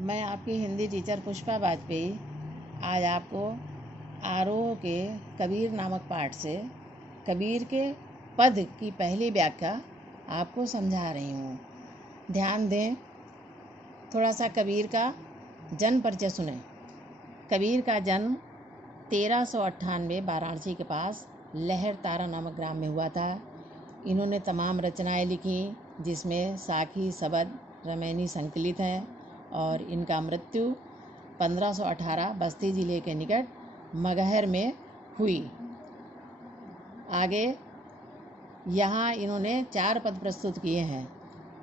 मैं आपकी हिंदी टीचर पुष्पा वाजपेयी आज आपको आरोह के कबीर नामक पाठ से कबीर के पद की पहली व्याख्या आपको समझा रही हूँ। ध्यान दें, थोड़ा सा कबीर का जन्म परिचय सुने। कबीर का जन्म 1398 वाराणसी के पास लहर तारा नामक ग्राम में हुआ था। इन्होंने तमाम रचनाएं लिखी, जिसमें साखी, सबद, रमैनी संकलित हैं, और इनका मृत्यु 1518 बस्ती जिले के निकट मगहर में हुई। आगे यहाँ इन्होंने 4 पद प्रस्तुत किए हैं।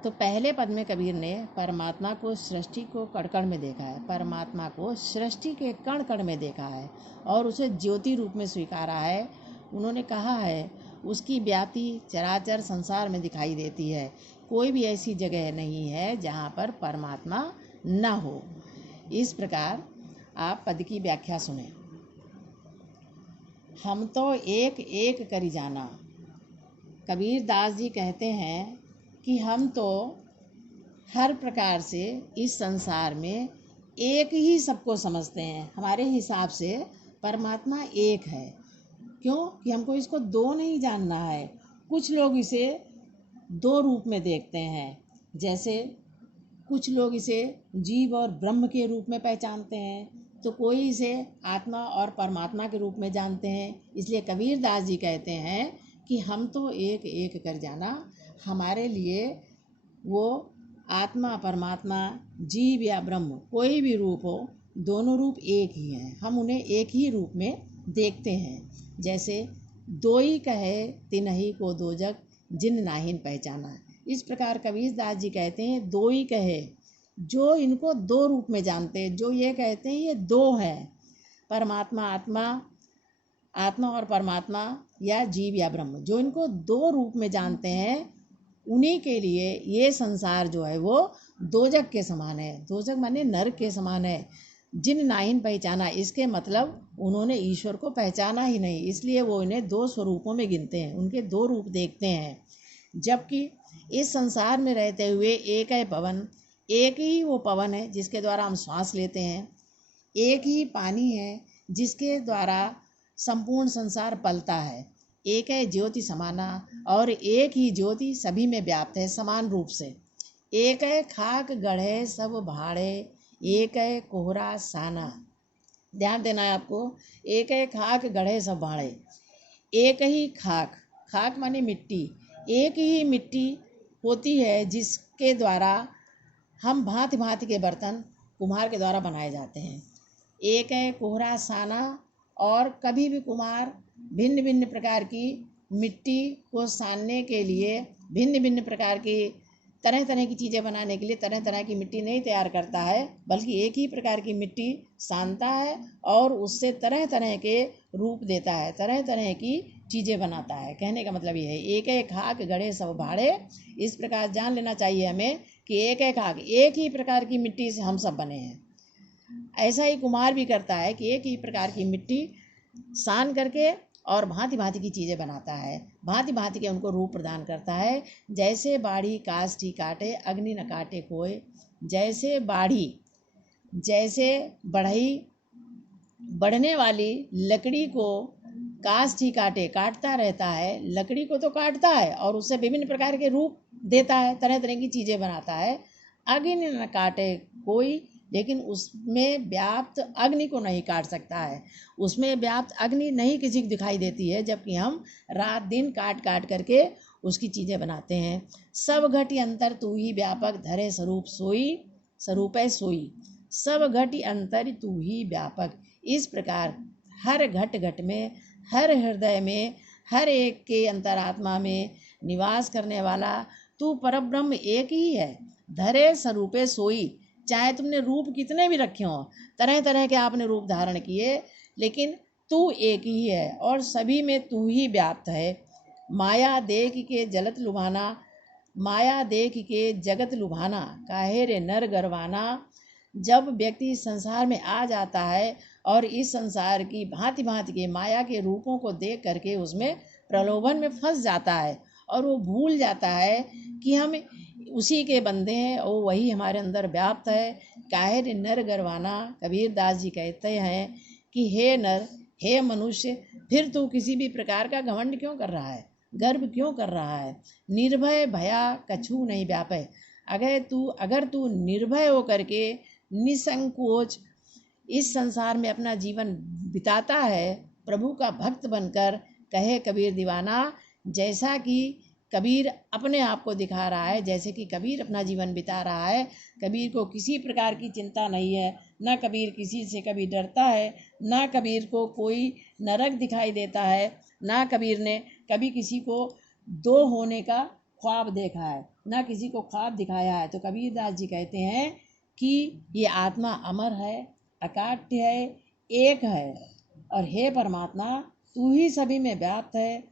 तो पहले पद में कबीर ने परमात्मा को सृष्टि को कण कण में देखा है, परमात्मा को सृष्टि के कण कण में देखा है और उसे ज्योति रूप में स्वीकारा है। उन्होंने कहा है उसकी व्याप्ति चराचर संसार में दिखाई देती है, कोई भी ऐसी जगह नहीं है जहाँ पर परमात्मा न हो। इस प्रकार आप पद की व्याख्या सुने। हम तो एक एक करी जाना। कबीर दास जी कहते हैं कि हम तो हर प्रकार से इस संसार में एक ही सबको समझते हैं। हमारे हिसाब से परमात्मा एक है, क्यों कि हमको इसको दो नहीं जानना है। कुछ लोग इसे दो रूप में देखते हैं, जैसे कुछ लोग इसे जीव और ब्रह्म के रूप में पहचानते हैं, तो कोई इसे आत्मा और परमात्मा के रूप में जानते हैं। इसलिए कबीर दास जी कहते हैं कि हम तो एक एक कर जाना। हमारे लिए वो आत्मा, परमात्मा, जीव या ब्रह्म कोई भी रूप हो, दोनों रूप एक ही हैं। हम उन्हें एक ही रूप में देखते हैं। जैसे दोई कहे तिनहि को दो जग, जिन नाहिन पहचाना। इस प्रकार कबीर दास जी कहते हैं दोई कहे, जो इनको दो रूप में जानते हैं, जो ये कहते हैं ये दो हैं, परमात्मा आत्मा, आत्मा और परमात्मा, या जीव या ब्रह्म, जो इनको दो रूप में जानते हैं, उन्हीं के लिए ये संसार जो है वो दोजक के समान है। दोजक माने नरक के समान है। जिन नाहिन पहचाना, इसके मतलब उन्होंने ईश्वर को पहचाना ही नहीं, इसलिए वो इन्हें दो स्वरूपों में गिनते हैं, उनके दो रूप देखते हैं। जबकि इस संसार में रहते हुए एक है पवन, एक ही वो पवन है जिसके द्वारा हम श्वास लेते हैं। एक ही पानी है जिसके द्वारा संपूर्ण संसार पलता है। एक है ज्योति समाना, और एक ही ज्योति सभी में व्याप्त है समान रूप से। एक है खाक गढ़े सब भाड़े, एक है कोहरा साना। ध्यान देना है आपको। एक है खाक गढ़े सब भाड़े, एक ही खाक, खाक माने मिट्टी, एक ही मिट्टी होती है जिसके द्वारा हम भांति भांति के बर्तन कुम्हार के द्वारा बनाए जाते हैं। एक है कोहरा साना, और कभी भी कुम्हार भिन्न भिन्न प्रकार की मिट्टी को सानने के लिए, भिन्न भिन्न प्रकार की तरह तरह की चीज़ें बनाने के लिए तरह तरह की मिट्टी नहीं तैयार करता है, बल्कि एक ही प्रकार की मिट्टी सानता है और उससे तरह तरह के रूप देता है, तरह तरह की चीज़ें बनाता है। कहने का मतलब ये है, एक है खाक गढ़े सब भाड़े। इस प्रकार जान लेना चाहिए हमें कि एक है खाक, एक ही प्रकार की मिट्टी से हम सब बने हैं। ऐसा ही कुम्हार भी करता है कि एक ही प्रकार की मिट्टी सान करके और भांति भांति की चीज़ें बनाता है, भांति भांति के उनको रूप प्रदान करता है। जैसे बाढ़ी काष्ठी काटे, अग्नि न काटे कोय। जैसे बाढ़ी, जैसे बढ़ई, बढ़ने वाली लकड़ी को काष्ठी काटे, काटता रहता है, लकड़ी को तो काटता है और उससे विभिन्न प्रकार के रूप देता है, तरह तरह की चीज़ें बनाता है। अग्नि न काटे कोई, लेकिन उसमें व्याप्त अग्नि को नहीं काट सकता है, उसमें व्याप्त अग्नि नहीं किसी को दिखाई देती है, जबकि हम रात दिन काट काट करके उसकी चीज़ें बनाते हैं। सब घटी अंतर तू ही व्यापक, धरे स्वरूप सोई, स्वरूपै सोई। सब घटी अंतर तू ही व्यापक। इस प्रकार हर घट घट में, हर हृदय में, हर एक के अंतरात्मा में निवास करने वाला तू परब्रह्म एक ही है। धरे स्वरूपे सोई। चाहे तुमने रूप कितने भी रखे हों, तरह तरह के आपने रूप धारण किए, लेकिन तू एक ही है और सभी में तू ही व्याप्त है। माया देख के जलत लुभाना, माया देख के जगत लुभाना, काहे रे नर गरवाना। जब व्यक्ति संसार में आ जाता है और इस संसार की भांति भांति के माया के रूपों को देख करके उसमें प्रलोभन में फंस जाता है, और वो भूल जाता है कि हम उसी के बंदे हैं और वही हमारे अंदर व्याप्त है। काहे नर गर्वाना, कबीर दास जी कहते हैं कि हे नर, हे मनुष्य, फिर तू किसी भी प्रकार का घमंड क्यों कर रहा है, गर्व क्यों कर रहा है। निर्भय भया कछु नहीं व्यापे। अगर तू निर्भय होकर के निसंकोच इस संसार में अपना जीवन बिताता है, प्रभु का भक्त बनकर, कहे कबीर दीवाना, जैसा कि कबीर अपने आप को दिखा रहा है, जैसे कि कबीर अपना जीवन बिता रहा है। कबीर को किसी प्रकार की चिंता नहीं है, न कबीर किसी से कभी डरता है, न कबीर को कोई नरक दिखाई देता है, न कबीर ने कभी किसी को दो होने का ख्वाब देखा है, न किसी को ख्वाब दिखाया है। तो कबीर दास जी कहते हैं कि ये आत्मा अमर है, अकाट्य है, एक है, और हे परमात्मा, तू ही सभी में व्याप्त है,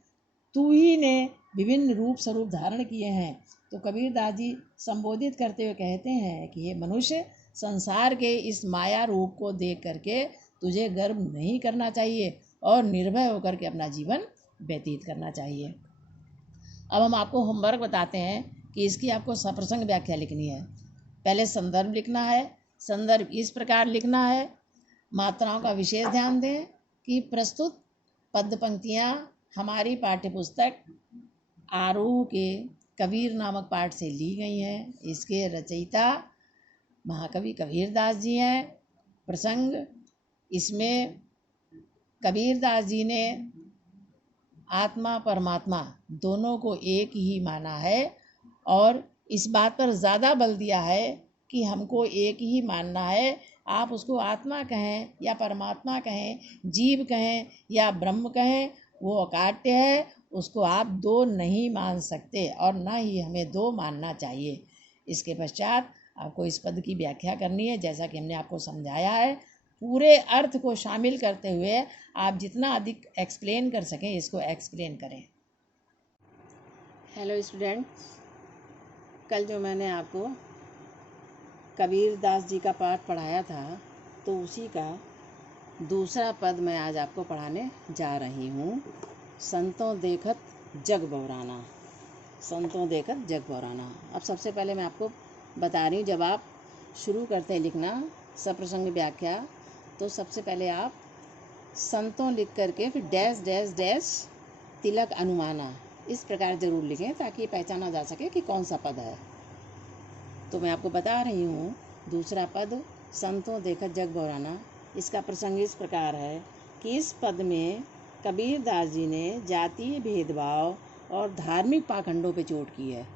तू ही ने विभिन्न रूप स्वरूप धारण किए हैं। तो कबीर दास जी संबोधित करते हुए कहते हैं कि हे मनुष्य, संसार के इस माया रूप को देख करके तुझे गर्व नहीं करना चाहिए और निर्भय होकर के अपना जीवन व्यतीत करना चाहिए। अब हम आपको होमवर्क बताते हैं कि इसकी आपको सप्रसंग व्याख्या लिखनी है। पहले संदर्भ लिखना है। संदर्भ इस प्रकार लिखना है, मात्राओं का विशेष ध्यान दें कि प्रस्तुत पद पंक्तियाँ हमारी पाठ्यपुस्तक आरोह के कबीर नामक पाठ से ली गई हैं। इसके रचयिता महाकवि कबीर दास जी हैं। प्रसंग, इसमें कबीर दास जी ने आत्मा परमात्मा दोनों को एक ही माना है और इस बात पर ज़्यादा बल दिया है कि हमको एक ही मानना है। आप उसको आत्मा कहें या परमात्मा कहें, जीव कहें या ब्रह्म कहें, वो अकाट्य है, उसको आप दो नहीं मान सकते और ना ही हमें दो मानना चाहिए। इसके पश्चात आपको इस पद की व्याख्या करनी है, जैसा कि हमने आपको समझाया है। पूरे अर्थ को शामिल करते हुए आप जितना अधिक एक्सप्लेन कर सकें इसको एक्सप्लेन करें। हेलो स्टूडेंट्स, कल जो मैंने आपको कबीर दास जी का पाठ पढ़ाया था, तो उसी का दूसरा पद मैं आज आपको पढ़ाने जा रही हूँ। संतों देखत जग बौराना। संतों देखत जग बौराना। अब सबसे पहले मैं आपको बता रही हूँ, जब आप शुरू करते हैं लिखना सप्रसंग व्याख्या, तो सबसे पहले आप संतों लिख करके फिर डैश डैश डैश तिलक अनुमाना, इस प्रकार ज़रूर लिखें ताकि पहचाना जा सके कि कौन सा पद है। तो मैं आपको बता रही हूँ, दूसरा पद संतों देखत जग बौराना, इसका प्रसंग इस प्रकार है कि इस पद में कबीर दास जी ने जातीय भेदभाव और धार्मिक पाखंडों पे चोट की है।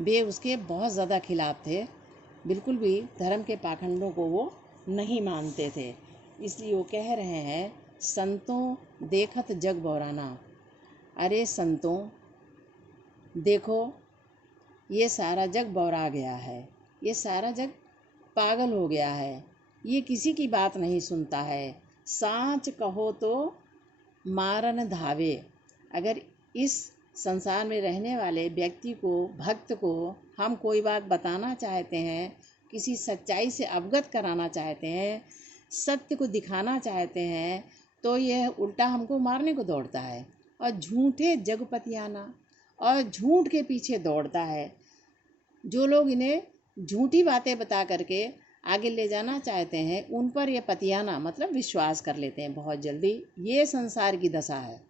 वे उसके बहुत ज़्यादा खिलाफ थे, बिल्कुल भी धर्म के पाखंडों को वो नहीं मानते थे। इसलिए वो कह रहे हैं, संतों देखत जग बौराना। अरे संतों, देखो ये सारा जग बौरा गया है, ये सारा जग पागल हो गया है, ये किसी की बात नहीं सुनता है। सांच कहो तो मारन धावे। अगर इस संसार में रहने वाले व्यक्ति को, भक्त को हम कोई बात बताना चाहते हैं, किसी सच्चाई से अवगत कराना चाहते हैं, सत्य को दिखाना चाहते हैं, तो यह उल्टा हमको मारने को दौड़ता है और झूठे जगपतियाना और झूठ के पीछे दौड़ता है। जो लोग इन्हें झूठी बातें बता करके आगे ले जाना चाहते हैं, उन पर ये पतियाना मतलब विश्वास कर लेते हैं बहुत जल्दी। ये संसार की दशा है।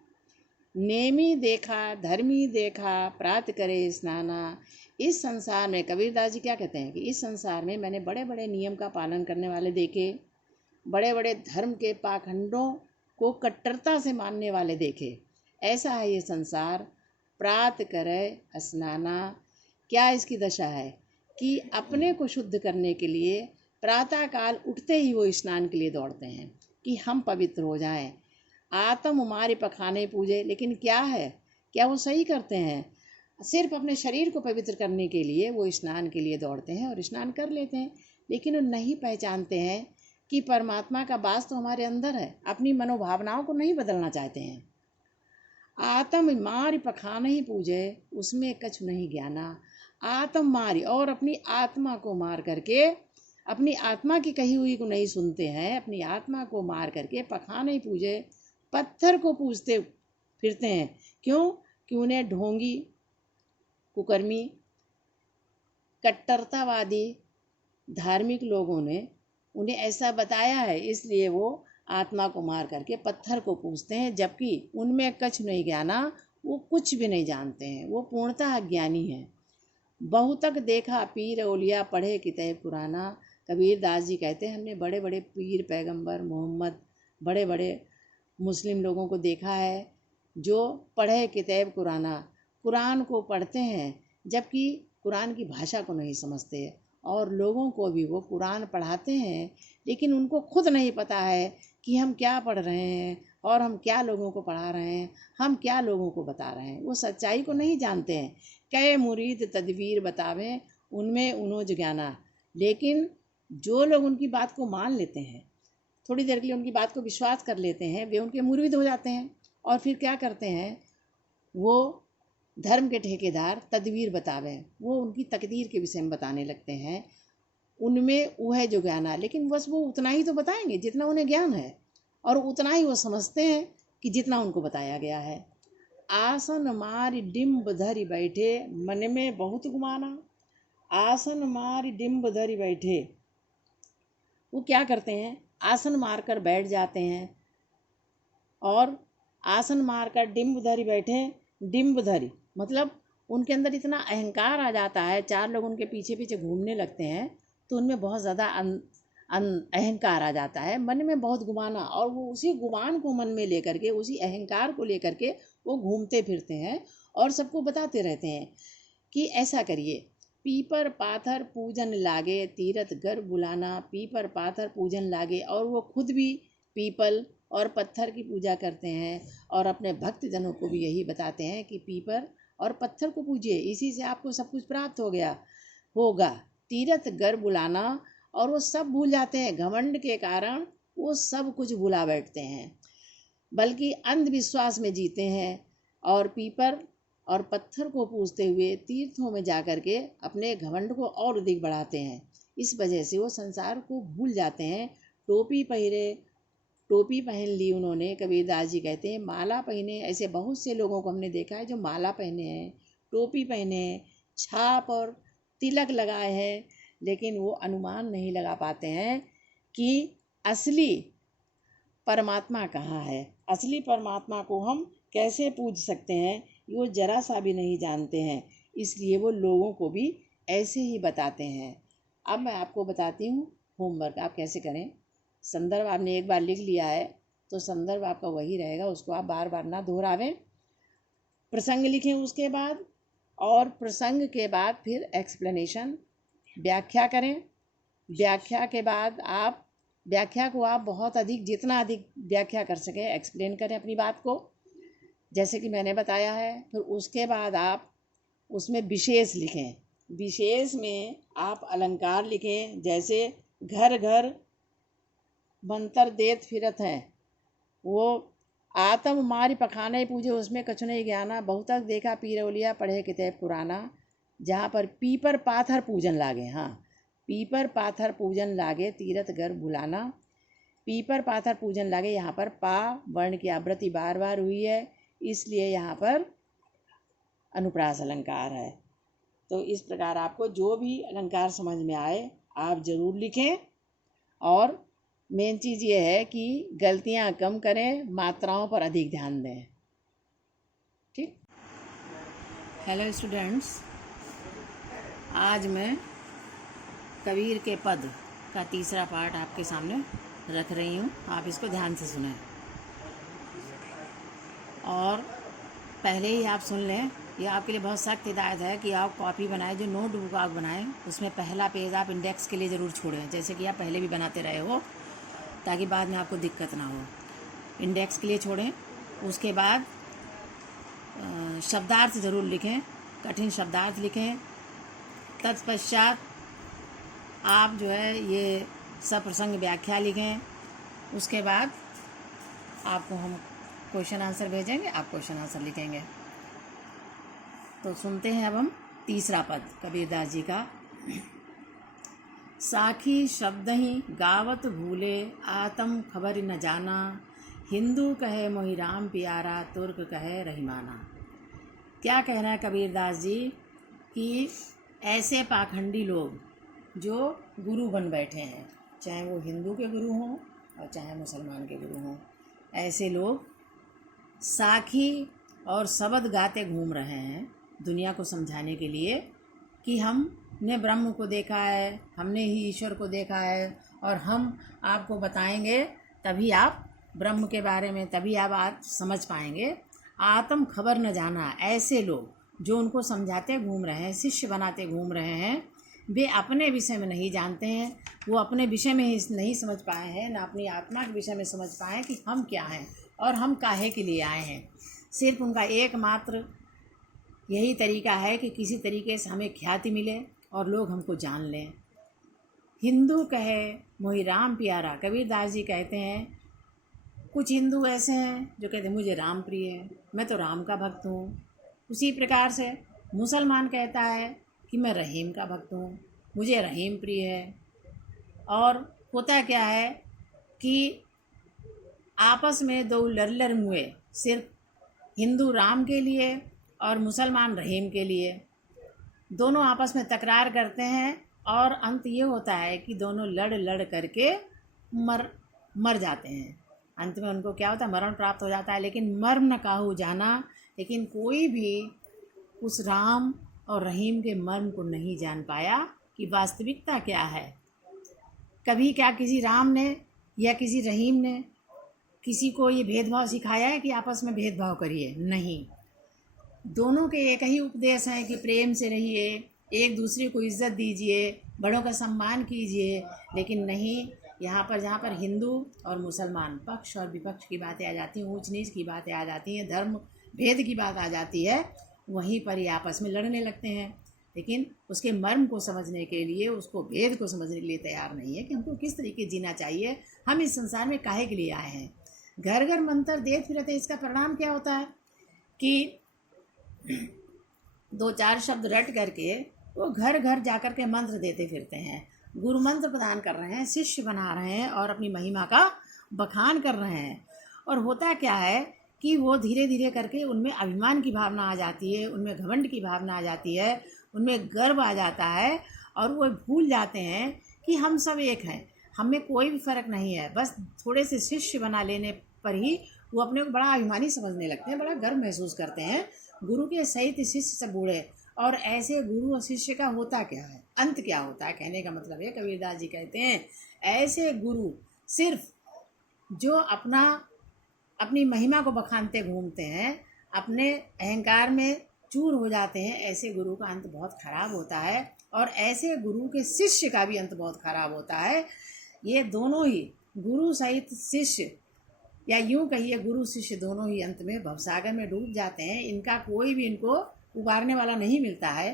नेमी देखा धर्मी देखा प्रात करे स्नाना। इस संसार में कबीर दास जी क्या कहते हैं कि इस संसार में मैंने बड़े बड़े नियम का पालन करने वाले देखे, बड़े बड़े धर्म के पाखंडों को कट्टरता से मानने वाले देखे। ऐसा है ये संसार। प्रात करे स्नाना, क्या इसकी दशा है कि अपने को शुद्ध करने के लिए प्रातःकाल उठते ही वो स्नान के लिए दौड़ते हैं कि हम पवित्र हो जाएं। आत्म मारे पखाने पूजे, लेकिन क्या है, क्या वो सही करते हैं? सिर्फ अपने शरीर को पवित्र करने के लिए वो स्नान के लिए दौड़ते हैं और स्नान कर लेते हैं, लेकिन वो नहीं पहचानते हैं कि परमात्मा का वास तो हमारे अंदर है। अपनी मनोभावनाओं को नहीं बदलना चाहते हैं। आत्म मारी पखाने ही पूजे, उसमें कछु नहीं ज्ञाना। आत्म मारी, और अपनी आत्मा को मार करके, अपनी आत्मा की कही हुई को नहीं सुनते हैं, अपनी आत्मा को मार करके पखाने ही पूजे, पत्थर को पूजते फिरते हैं। क्यों? कि उन्हें ढोंगी, कुकर्मी कट्टरतावादी धार्मिक लोगों ने उन्हें ऐसा बताया है, इसलिए वो आत्मा को मार करके पत्थर को पूजते हैं, जबकि उनमें कछ नहीं ज्ञाना, वो कुछ भी नहीं जानते हैं, वो पूर्णतः अज्ञानी हैं। बहुतक देखा पीर औलिया पढ़े किताब पुराना। कबीर दास जी कहते हैं हमने बड़े बड़े पीर पैगंबर मोहम्मद बड़े बड़े मुस्लिम लोगों को देखा है जो पढ़े किताब कुराना, कुरान को पढ़ते हैं जबकि कुरान की भाषा को नहीं समझते, और लोगों को भी वो कुरान पढ़ाते हैं, लेकिन उनको खुद नहीं पता है कि हम क्या पढ़ रहे हैं और हम क्या लोगों को पढ़ा रहे हैं, हम क्या लोगों को बता रहे हैं। वो सच्चाई को नहीं जानते हैं। कै मुरीद तदबीर बतावें उनमें उन्होंने ज्ञाना। लेकिन जो लोग उनकी बात को मान लेते हैं, थोड़ी देर के लिए उनकी बात को विश्वास कर लेते हैं, वे उनके मुरीद हो जाते हैं। और फिर क्या करते हैं, वो धर्म के ठेकेदार तदबीर बतावें, वो उनकी तकदीर के विषय में बताने लगते हैं। उनमें वो है जो ज्ञान है, लेकिन बस वो उतना ही तो बताएंगे जितना उन्हें ज्ञान है, और उतना ही वो समझते हैं कि जितना उनको बताया गया है। आसन मारी डिम्ब धरी बैठे मन में बहुत गुमाना। आसन मारी डिम्ब धरी बैठे, वो क्या करते हैं, आसन मारकर बैठ जाते हैं, और आसन मारकर डिम्ब धरी बैठे। डिम्ब धरी मतलब उनके अंदर इतना अहंकार आ जाता है, चार लोग उनके पीछे पीछे घूमने लगते हैं तो उनमें बहुत ज़्यादा अहंकार आ जाता है, मन में बहुत गुमाना, और वो उसी गुमान को मन में लेकर के, उसी अहंकार को लेकर के वो घूमते फिरते हैं और सबको बताते रहते हैं कि ऐसा करिए। पीपर पाथर पूजन लागे तीरथ गर बुलाना। पीपर पाथर पूजन लागे, और वो खुद भी पीपल और पत्थर की पूजा करते हैं, और अपने भक्त जनों को भी यही बताते हैं कि पीपर और पत्थर को पूजिए, इसी से आपको सब कुछ प्राप्त होगा। तीरथ गर बुलाना, और वो सब भूल जाते हैं, घमंड के कारण वो सब कुछ भुला बैठते हैं, बल्कि अंधविश्वास में जीते हैं, और पीपर और पत्थर को पूजते हुए तीर्थों में जाकर के अपने घमंड को और अधिक बढ़ाते हैं। इस वजह से वो संसार को भूल जाते हैं। टोपी पहन ली उन्होंने। कबीरदास जी कहते हैं माला पहने, ऐसे बहुत से लोगों को हमने देखा है जो माला पहने हैं, टोपी पहने हैं, छाप और तिलक लगाए हैं, लेकिन वो अनुमान नहीं लगा पाते हैं कि असली परमात्मा कहाँ है, असली परमात्मा को हम कैसे पूज सकते हैं, वो जरा सा भी नहीं जानते हैं। इसलिए वो लोगों को भी ऐसे ही बताते हैं। अब मैं आपको बताती हूँ होमवर्क आप कैसे करें। संदर्भ आपने एक बार लिख लिया है तो संदर्भ आपका वही रहेगा, उसको आप बार बार ना दोहरावें। प्रसंग लिखें उसके बाद, और प्रसंग के बाद फिर एक्सप्लेनेशन, व्याख्या करें। व्याख्या के बाद आप व्याख्या को आप बहुत अधिक, जितना अधिक व्याख्या कर सकें, एक्सप्लेन करें अपनी बात को, जैसे कि मैंने बताया है। फिर उसके बाद आप उसमें विशेष लिखें। विशेष में आप अलंकार लिखें, जैसे घर घर मंतर देत फिरत हैं, वो आत्म मारी पखाने पूजे, उसमें कछु नहीं ज्ञाना। बहुतक देखा पीर औलिया पढ़े किताब पुराना। जहाँ पर पीपर पाथर पूजन लागे, हाँ पीपर पाथर पूजन लागे तीरथ घर बुलाना। पीपर पाथर पूजन लागे, यहाँ पर पा वर्ण की आवृत्ति बार बार हुई है, इसलिए यहाँ पर अनुप्रास अलंकार है। तो इस प्रकार आपको जो भी अलंकार समझ में आए आप ज़रूर लिखें, और मेन चीज़ ये है कि गलतियाँ कम करें, मात्राओं पर अधिक ध्यान दें। ठीक। हेलो स्टूडेंट्स, आज मैं कबीर के पद का तीसरा पार्ट आपके सामने रख रही हूँ। आप इसको ध्यान से सुनें, और पहले ही आप सुन लें, ये आपके लिए बहुत सख्त हिदायत है कि आप कॉपी बनाएं, जो नोटबुक आप बनाएं उसमें पहला पेज आप इंडेक्स के लिए ज़रूर छोड़ें, जैसे कि आप पहले भी बनाते रहे हो, ताकि बाद में आपको दिक्कत ना हो। इंडेक्स के लिए छोड़ें। उसके बाद शब्दार्थ ज़रूर लिखें, कठिन शब्दार्थ लिखें। तत्पश्चात आप जो है ये सप्रसंग व्याख्या लिखें। उसके बाद आपको हम क्वेश्चन आंसर भेजेंगे, आप क्वेश्चन आंसर लिखेंगे। तो सुनते हैं अब हम तीसरा पद कबीरदास जी का। साखी शब्द ही गावत भूले आत्म खबर न जाना। हिंदू कहे मोहि राम प्यारा तुर्क कहे रहीमाना। क्या कहना है कबीरदास जी कि ऐसे पाखंडी लोग जो गुरु बन बैठे हैं, चाहे वो हिंदू के गुरु हों और चाहे मुसलमान के गुरु हों, ऐसे लोग साखी और शबद गाते घूम रहे हैं दुनिया को समझाने के लिए कि हमने ब्रह्म को देखा है, हमने ही ईश्वर को देखा है और हम आपको बताएंगे, तभी आप ब्रह्म के बारे में, तभी आप समझ पाएंगे। आत्म खबर न जाना, ऐसे लोग जो उनको समझाते घूम रहे हैं, शिष्य बनाते घूम रहे हैं, वे अपने विषय में नहीं जानते हैं, वो अपने विषय में ही नहीं समझ पाए हैं, ना अपनी आत्मा के विषय में समझ पाए कि हम क्या हैं और हम काहे के लिए आए हैं। सिर्फ उनका एकमात्र यही तरीका है कि किसी तरीके से हमें ख्याति मिले और लोग हमको जान लें। हिंदू कहे मोहि राम प्यारा, कबीरदास जी कहते हैं कुछ हिंदू ऐसे हैं जो कहते हैं मुझे राम प्रिय है, मैं तो राम का भक्त हूँ। उसी प्रकार से मुसलमान कहता है कि मैं रहीम का भक्त हूँ, मुझे रहीम प्रिय है। और होता क्या है कि आपस में दो लड़ मुए, सिर्फ हिंदू राम के लिए और मुसलमान रहीम के लिए, दोनों आपस में तकरार करते हैं और अंत ये होता है कि दोनों लड़ करके मर जाते हैं। अंत में उनको क्या होता है, मरण प्राप्त हो जाता है। लेकिन मर्म न काहू जाना, लेकिन कोई भी उस राम और रहीम के मर्म को नहीं जान पाया कि वास्तविकता क्या है। कभी क्या किसी राम ने या किसी रहीम ने किसी को ये भेदभाव सिखाया है कि आपस में भेदभाव करिए? नहीं, दोनों के एक ही उपदेश है कि प्रेम से रहिए, एक दूसरे को इज्जत दीजिए, बड़ों का सम्मान कीजिए। लेकिन नहीं, यहाँ पर जहाँ पर हिंदू और मुसलमान पक्ष और विपक्ष की बातें आ जाती हैं, ऊंच नीच की बातें आ जाती हैं, धर्म भेद की बात आ जाती है, वहीं पर ही आपस में लड़ने लगते हैं। लेकिन उसके मर्म को समझने के लिए, उसको भेद को समझने के लिए तैयार नहीं है कि हमको किस तरीके जीना चाहिए, हम इस संसार में काहे के लिए आए हैं। घर घर मंत्र देते फिरते, इसका परिणाम क्या होता है कि 2-4 शब्द रट करके वो घर घर जाकर के मंत्र देते फिरते हैं, गुरु मंत्र प्रदान कर रहे हैं, शिष्य बना रहे हैं और अपनी महिमा का बखान कर रहे हैं। और होता क्या है कि वो धीरे धीरे करके उनमें अभिमान की भावना आ जाती है, उनमें घमंड की भावना आ जाती है, उनमें गर्व आ जाता है और वो भूल जाते हैं कि हम सब एक हैं, हमें कोई भी फ़र्क नहीं है। बस थोड़े से शिष्य बना लेने पर ही वो अपने को बड़ा अभिमानी समझने लगते हैं, बड़ा गर्व महसूस करते हैं। गुरु के सहित शिष्य सब बूढ़े। और ऐसे गुरु और शिष्य का होता क्या है, अंत क्या होता है, कहने का मतलब है, कबीरदास जी कहते हैं ऐसे गुरु सिर्फ जो अपनी महिमा को बखानते घूमते हैं, अपने अहंकार में चूर हो जाते हैं, ऐसे गुरु का अंत बहुत खराब होता है। और ऐसे गुरु के शिष्य का भी अंत बहुत खराब होता है। ये दोनों ही, गुरु सहित शिष्य, या यूं कहिए गुरु शिष्य दोनों ही अंत में भवसागर में डूब जाते हैं। इनका कोई भी इनको उबारने वाला नहीं मिलता है।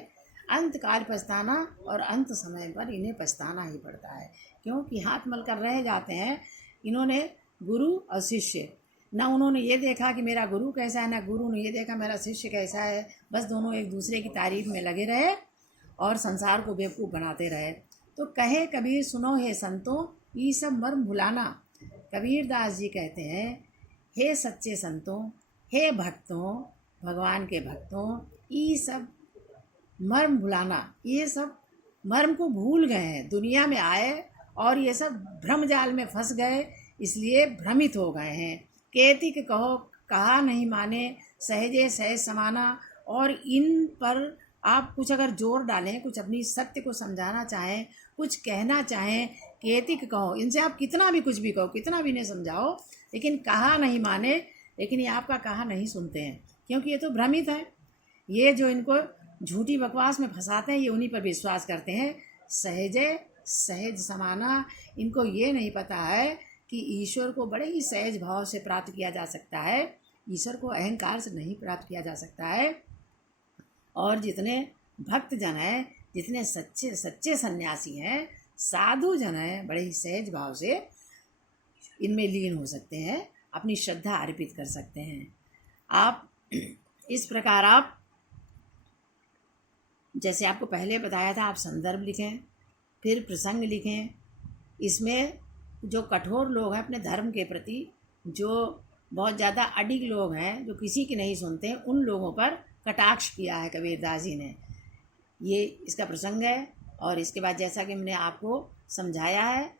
अंत काल पछताना और अंत समय पर इन्हें पछताना ही पड़ता है, क्योंकि हाथ मल कर रह जाते हैं। इन्होंने गुरु और शिष्य, ना उन्होंने ये देखा कि मेरा गुरु कैसा है, ना गुरु ने ये देखा मेरा शिष्य कैसा है। बस दोनों एक दूसरे की तारीफ में लगे रहे और संसार को बेवकूफ़ बनाते रहे। तो कहे कबीर सुनो हे संतों, ये सब मर्म भुलाना। कबीरदास जी कहते हैं, हे सच्चे संतों, हे भक्तों, भगवान के भक्तों, ये सब मर्म भुलाना, ये सब मर्म को भूल गए हैं, दुनिया में आए और ये सब भ्रम जाल में फंस गए, इसलिए भ्रमित हो गए हैं। केतिक कहो कहा नहीं माने, सहजे सहज समाना। और इन पर आप कुछ अगर जोर डालें, कुछ अपनी सत्य को समझाना चाहें, कुछ कहना चाहें, केतिक कहो, इनसे आप कितना भी कुछ भी कहो, कितना भी नहीं समझाओ, लेकिन कहा नहीं माने। लेकिन ये आपका कहा नहीं सुनते हैं, क्योंकि ये तो भ्रमित है। ये जो इनको झूठी बकवास में फंसाते हैं, ये उन्हीं पर विश्वास करते हैं। सहजे सहज समाना, इनको ये नहीं पता है कि ईश्वर को बड़े ही सहज भाव से प्राप्त किया जा सकता है, ईश्वर को अहंकार से नहीं प्राप्त किया जा सकता है। और जितने भक्त जन हैं, जितने सच्चे सच्चे सन्यासी हैं, साधु जन हैं, बड़े ही सहज भाव से इनमें लीन हो सकते हैं, अपनी श्रद्धा अर्पित कर सकते हैं। आप इस प्रकार, आप जैसे आपको पहले बताया था, आप संदर्भ लिखें, फिर प्रसंग लिखें। इसमें जो कठोर लोग हैं अपने धर्म के प्रति, जो बहुत ज़्यादा अडिग लोग हैं, जो किसी की नहीं सुनते, उन लोगों पर कटाक्ष किया है कबीरदास जी ने। ये इसका प्रसंग है। और इसके बाद जैसा कि मैंने आपको समझाया है,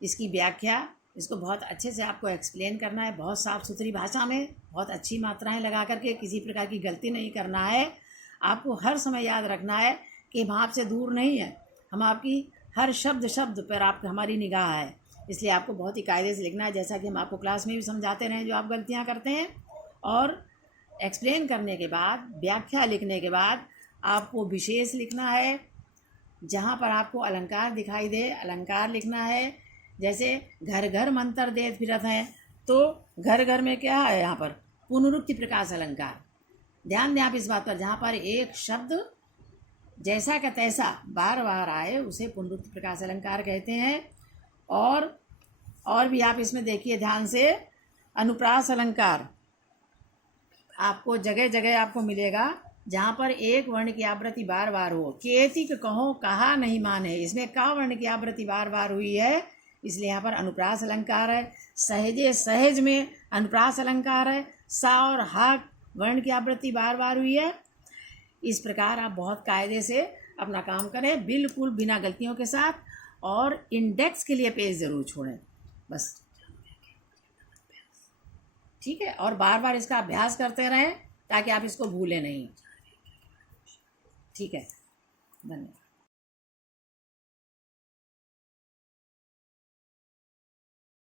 इसकी व्याख्या, इसको बहुत अच्छे से आपको एक्सप्लेन करना है, बहुत साफ़ सुथरी भाषा में, बहुत अच्छी मात्राएं लगा करके, किसी प्रकार की गलती नहीं करना है। आपको हर समय याद रखना है कि हम आपसे दूर नहीं है, हम आपकी हर शब्द शब्द पर आप हमारी निगाह है। इसलिए आपको बहुत ही कायदे से लिखना है, जैसा कि हम आपको क्लास में भी समझाते रहे जो आप गलतियाँ करते हैं। और एक्सप्लेन करने के बाद, व्याख्या लिखने के बाद आपको विशेष लिखना है। जहाँ पर आपको अलंकार दिखाई दे, अलंकार लिखना है। जैसे घर घर मंत्र दे फिरत हैं, तो घर घर में क्या है, यहाँ पर पुनरुक्ति प्रकाश अलंकार। ध्यान दें आप इस बात पर, जहाँ पर एक शब्द जैसा का तैसा बार बार आए उसे पुनरुक्ति प्रकाश अलंकार कहते हैं। और भी आप इसमें देखिए ध्यान से, अनुप्रास अलंकार आपको जगह जगह आपको मिलेगा, जहाँ पर एक वर्ण की आवृत्ति बार बार हो। केतिक कहो कहा नहीं माने, इसमें का वर्ण की आवृत्ति बार बार हुई है, इसलिए यहाँ पर अनुप्रास अलंकार है। सहजे सहज में अनुप्रास अलंकार है। सा और हा वर्ण की आवृत्ति बार बार हुई है। इस प्रकार आप बहुत कायदे से अपना काम करें, बिल्कुल बिना गलतियों के साथ। और इंडेक्स के लिए पेज ज़रूर छोड़ें, बस, ठीक है। और बार बार इसका अभ्यास करते रहें ताकि आप इसको भूलें नहीं, ठीक है। धन्यवाद।